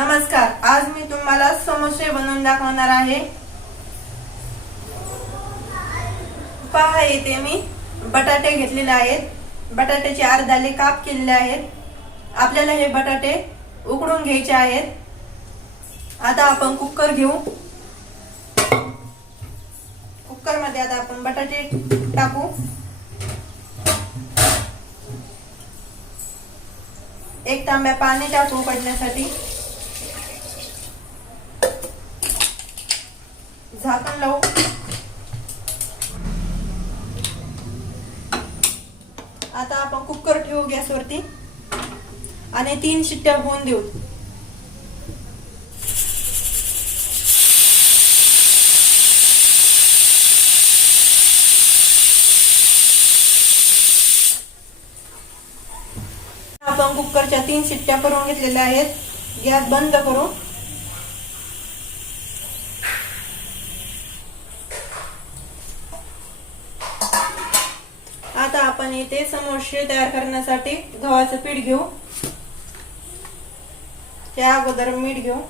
नमस्कार आज मी तुम्हाला समोसे बनवून दाखवणार आहे. पहा येते मी बटाटे घेतलेले आहेत. बटाट्याचे अर्धाले काप केलेले आहेत. आपल्याला हे बटाटे उकडून घ्यायचे आहेत. आता आपण कुकर घेऊ. कुकरमध्ये आता आपण बटाटे टाकू. एक तांब्या पाणी टाकू उकडण्यासाठी. झाकण लावू. आता आपण कुकर ठेवू गॅसवरती. आणि तीन शिट्ट्या होऊन देऊ. आपण कुकरच्या तीन शिट्ट्या करून घेतलेल्या आहेत. गॅस बंद करू आता आपण इथे समोसे तयार करण्यासाठी गव्हाचं पीठ घेऊ. त्या अगोदर मीठ घेऊ.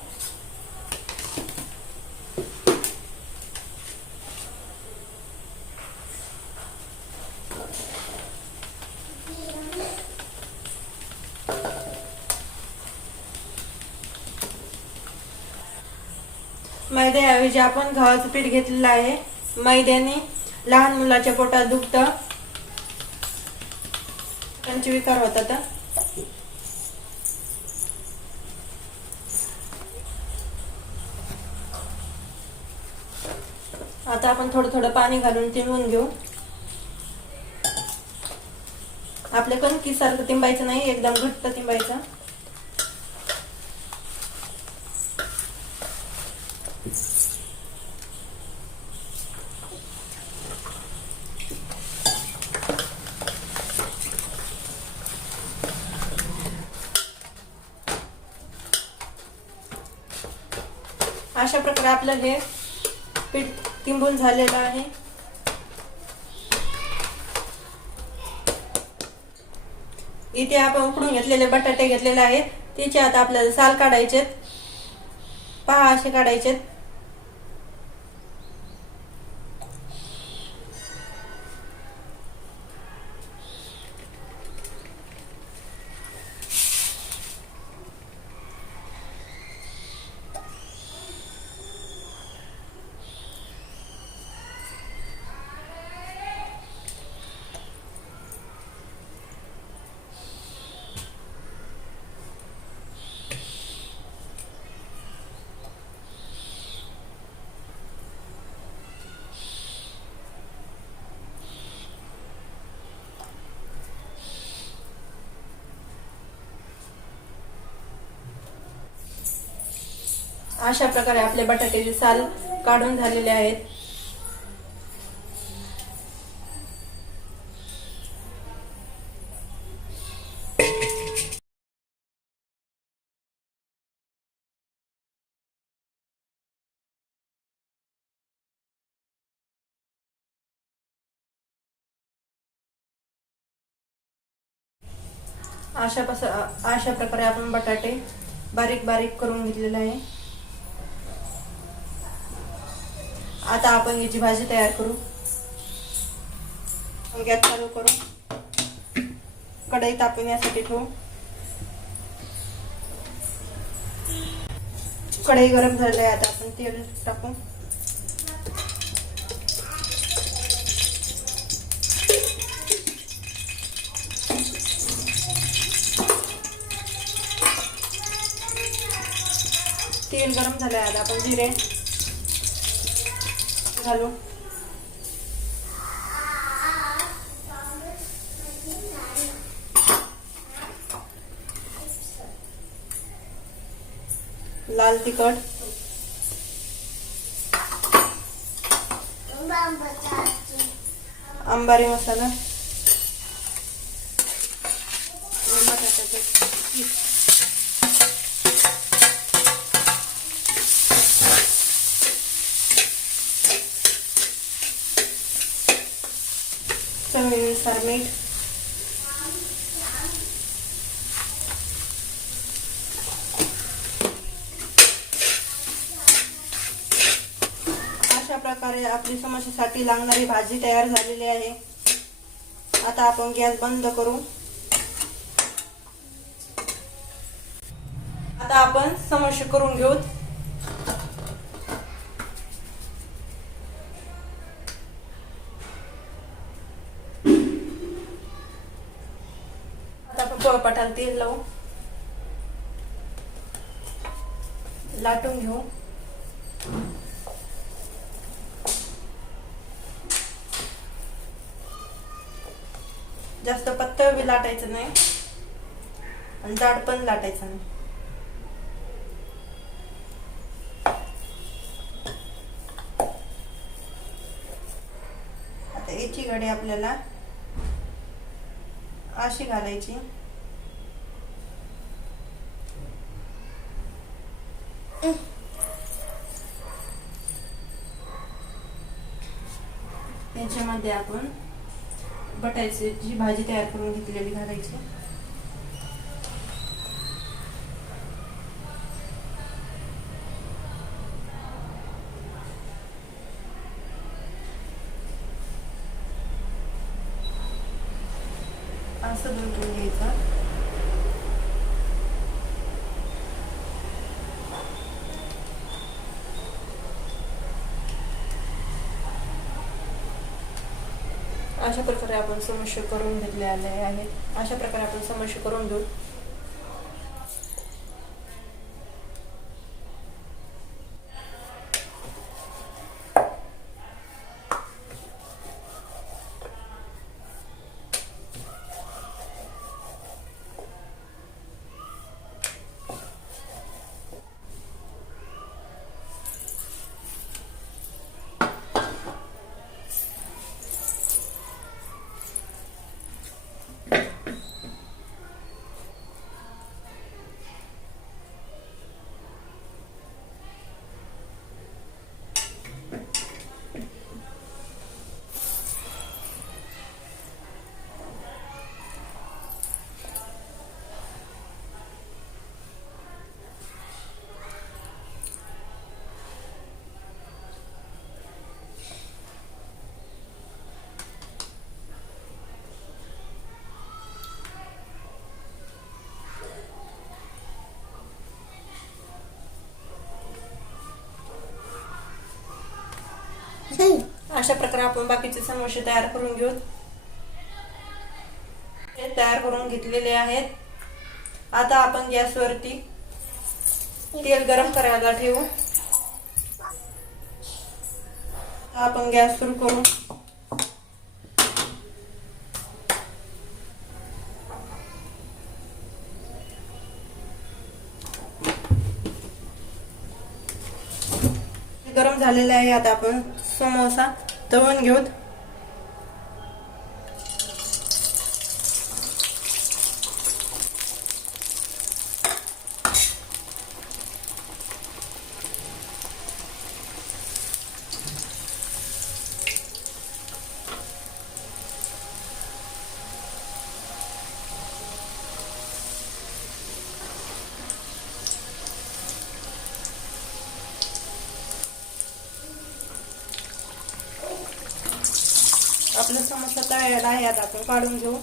मैद्याऐवजी आपण गव्हाचं पीठ घेतलेलं आहे. मैद्याने लहान मुलाच्या पोटात दुखतं. त्यांचे विकार होतात आता आपण थोडं थोडं पाणी घालून तिळवून घेऊ. आपल्या कणकी सारखं तिंबायचं नाही एकदम घट्ट तिंबायचं. अशा प्रकारे आपलं हे पीठ तिंबून झालेलं आहे. इथे आपण उकडून घेतलेले बटाटे घेतलेले आहेत. त्याचे आता आपल्याला साल काढायचे पहा असे काढायचे अशा प्रकारे आपले बटाट्याचे साल काढून झालेले आहेत. अशा अशा प्रकारे आपण बटाटे बारीक बारीक करून घेतलेले आहे. आता आपण याची भाजी तयार करू. गॅस चालू करू. कढई तापून यासाठी ठेवू. कढई गरम झाली आहे आता आपण तेल टाकू. तेल गरम झालं आहे आता आपण जिरे घालू लाल तिखट. अंबारी मसाला. चवीनुसार मीठ अशा प्रकारे आपली समोशासाठी लागणारी भाजी तयार झालेली आहे. आता आपण गॅस बंद करू. आता आपण समस्या करून घेऊ. आपण तेल लावू लाटून घेऊ. जास्त पत्तळ बी लाटायचं नाही. आणि जाड पण लाटायचं नाही. आता याची घडी आपल्याला अशी घालायची. त्याच्यामध्ये आपण बटायची जी भाजी तयार करून घेतलेली घालायची. असं दुमटून घ्यायचं. अशा प्रकारे आपण समस्या करून घेतलेले आहेत अशा प्रकारे आपण समस्या करून घेऊ. अशा प्रकारे आपण बाकीचे समोसे तयार करून घेऊ. हे तयार करून घेतलेले आहेत. आता आपण गॅसवरती तेल गरम करायला ठेवू. आपण गॅस सुरू करू. गरम झालेला आहे आता आपण समोसा. तळून घेऊन आपलं समोसा तळायला आहे आता आपण काढून घेऊ.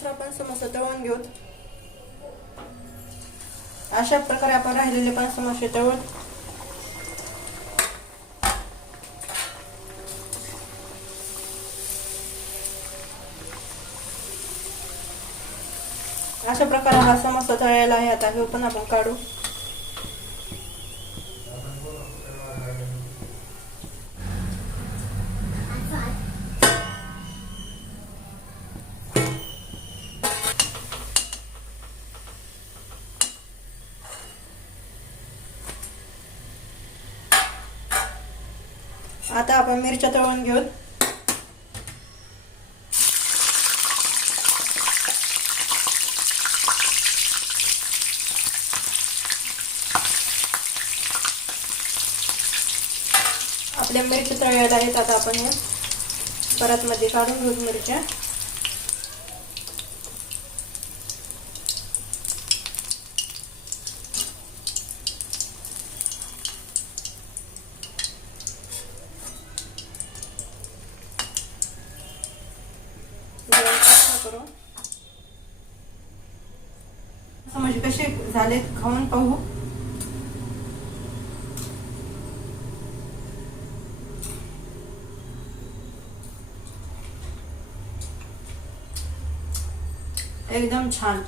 आपण पण समोसा तळून घेऊ. अशा प्रकारे आपण राहिलेले पण समोसे तळून अशा प्रकारे हा समोसा तळायला आहे. आता हे पण आपण काढू. आता आपण मिरच्या तळून घेऊ आपल्या मिरच्या तळलेल्या आहेत आता आपण या परत मध्ये काढून घेऊ मिरच्या करू. म्हणजे कसे खाऊन पाहू एकदम छान